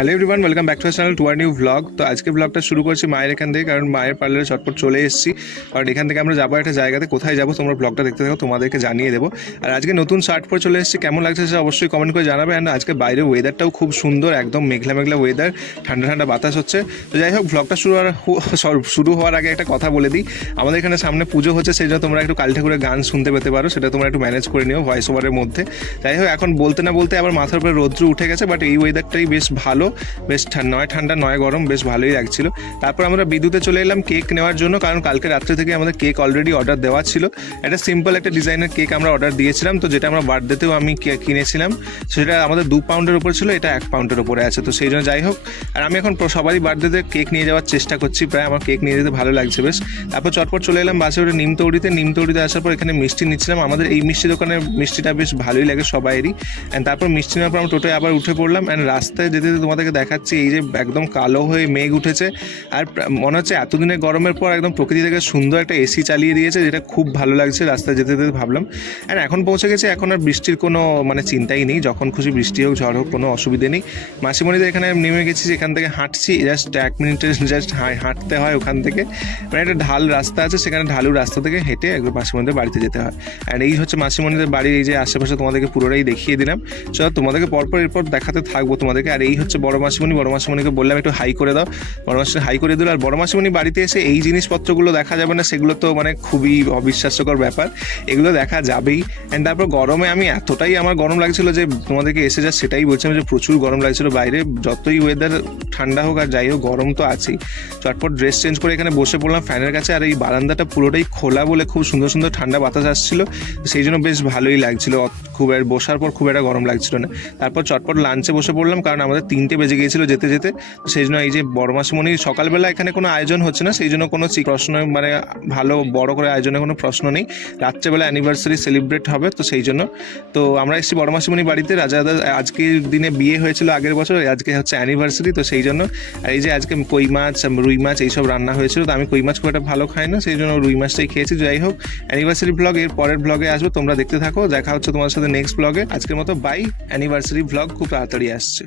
Hello everyone, welcome back to our channel to our new vlog. তো আজকে ব্লগটা শুরু করছি মায়ের এখান থেকে, কারণ মায়ের পার্লারে চটপট চলে এসেছি। কারণ এখান থেকে আমরা যাবো একটা জায়গাতে, কোথায় যাবো তোমরা ব্লগটা দেখতে থাকো, তোমাদেরকে জানিয়ে দেবো। আর আজকে নতুন শার্ট পরে চলে এসেছি, কেমন লাগছে সেটা অবশ্যই কমেন্ট করে জানাবে। অ্যান্ড আজকে বাইরের ওয়েদারটাও খুব সুন্দর, একদম মেঘলা মেঘলা ওয়েদার, ঠান্ডা ঠান্ডা বাতাস হচ্ছে। তো যাই হোক, ব্লগটা শুরু হওয়ার আগে একটা কথা বলে দিই, আমাদের এখানে সামনে পুজো হচ্ছে, সেই জন্য তোমরা একটু কালী ঠাকুরের গান শুনতে পেতে পারো, সেটা তোমরা একটু ম্যানেজ করে নিও ভয়েস ওভারের মধ্যে। যাই হোক, এখন বলতে না বলতে আবার মাথার উপরে রৌদ্র উঠে গেছে, বাট এই ওয়েদারটাই বেশ ভালো, বেশ নয় ঠান্ডা নয় গরম, বেশ ভালোই লাগছিল। তারপর আমরা বিদ্যুতে চলে এলাম কেক নেওয়ার জন্য, কারণ কালকে রাত্রে থেকে আমাদের কেক অলরেডি অর্ডার দেওয়া ছিল। একটা সিম্পল একটা ডিজাইনের কেক আমরা অর্ডার দিয়েছিলাম, তো যেটা আমরা বার্থডেতেও আমি কিনেছিলাম, সেটা আমাদের 2 পাউন্ডের উপর ছিল, এটা 1 পাউন্ডের উপরে আছে। তো সেই জন্য যাই হোক, আর আমি এখন সবারই বার্থডেতে কেক নিয়ে যাওয়ার চেষ্টা করছি, প্রায় আমার কেক নিয়ে যেতে ভালো লাগছে বেশ। তারপর চটপট চলে এলাম বাসে ওটা নিমতৌড়িতে আসার পর এখানে মিষ্টি নিচ্ছিলাম। আমাদের এই মিষ্টি দোকানের মিষ্টিটা বেশ ভালোই লাগে সবাইয়েরই। অ্যান্ড তারপর মিষ্টি নেওয়ার পর আমরা টোটোয় আবার উঠে পড়লাম। অ্যান্ড রাস্তায় যেতে যেতে তোমাদেরকে দেখাচ্ছি এই যে একদম কালো হয়ে মেঘ উঠেছে, আর মনে হচ্ছে এতদিনের গরমের পর একদম প্রকৃতি থেকে সুন্দর একটা এসি চালিয়ে দিয়েছে, যেটা খুব ভালো লাগছে। রাস্তায় যেতে যেতে ভাবলাম, অ্যান্ড এখন পৌঁছে গেছে, এখন আর বৃষ্টির কোনো চিন্তাই নেই, যখন খুশি বৃষ্টি হোক ঝড় হোক কোনো অসুবিধে নেই। মাসিমণিদের এখানে নেমে গেছি, এখান থেকে হাঁটছি, জাস্ট 1 মিনিটের জাস্ট হাঁটতে হয় ওখান থেকে, একটা ঢাল রাস্তা আছে, সেখানে ঢালু রাস্তা থেকে হেঁটে একদম মাসিমণিদের বাড়িতে যেতে হয়। অ্যান্ড এই হচ্ছে মাসিমণিদের বাড়ির এই যে আশেপাশে, তোমাদেরকে পুরোটাই দেখিয়ে দিলাম। চলো তোমাদেরকে পরপর এরপর দেখাতে থাকবো তোমাদেরকে। আর এই হচ্ছে বড় মাসিমণিকে বললাম একটু হাই করে দাও, বড় মাসিমণি হাই করে দিল। আর বড় মাসিমণি বাড়িতে এসে এই জিনিসপত্রগুলো দেখা যাবে না, সেগুলো তো খুবই অবিশ্বাস্যকর ব্যাপার, এগুলো দেখা যাবেই। অ্যান্ড তারপর গরমে আমি এতটাই আমার গরম লাগছিল যে তোমাদেরকে এসে যা সেটাই বলছিলাম, যে প্রচুর গরম লাগছিল বাইরে, যতই ওয়েদার ঠান্ডা হোক আর যাই হোক গরম তো আছেই। চটপট ড্রেস চেঞ্জ করে এখানে বসে পড়লাম ফ্যানের কাছে। আর এই বারান্দাটা পুরোটাই খোলা বলে খুব সুন্দর সুন্দর ঠান্ডা বাতাস আসছিল, সেই জন্য বেশ ভালোই লাগছিল, খুব আর বসার পর খুব একটা গরম লাগছিল না। তারপর চটপট লাঞ্চে বসে পড়লাম, কারণ আমাদের 3টে বেজে গিয়েছিল যেতে যেতে। সেই জন্য এই যে বড় মাসিমণি সকালবেলা এখানে কোনো আয়োজন হচ্ছে না, সেই জন্য কোনো প্রশ্ন ভালো বড় করে আয়োজনের কোনো প্রশ্ন নেই। রাত্রেবেলা অ্যানিভার্সারি সেলিব্রেট হবে, তো সেই জন্য তো আমরা এসেছি বড় মাসিমণি বাড়িতে। রাজাদা আজকের দিনে বিয়ে হয়েছিল আগের বছর, আজকে হচ্ছে অ্যানিভার্সারি, তো সেই জন্য। আর এই যে আজকে কই মাছ, রুই মাছ এইসব রান্না হয়েছিল, তো আমি কই মাছ খুব একটা ভালো খাই না, সেই জন্য রুই মাছটাই খেয়েছি। যাই হোক, অ্যানিভার্সারি ব্লগ এর পরের ব্লগে আসবে, তোমরা দেখতে থাকো। দেখা হচ্ছে তোমার সাথে নেক্সট ব্লগে। আজকের মতো বাই। অ্যানিভার্সারি ব্লগ খুব তাড়াতাড়ি আসছে।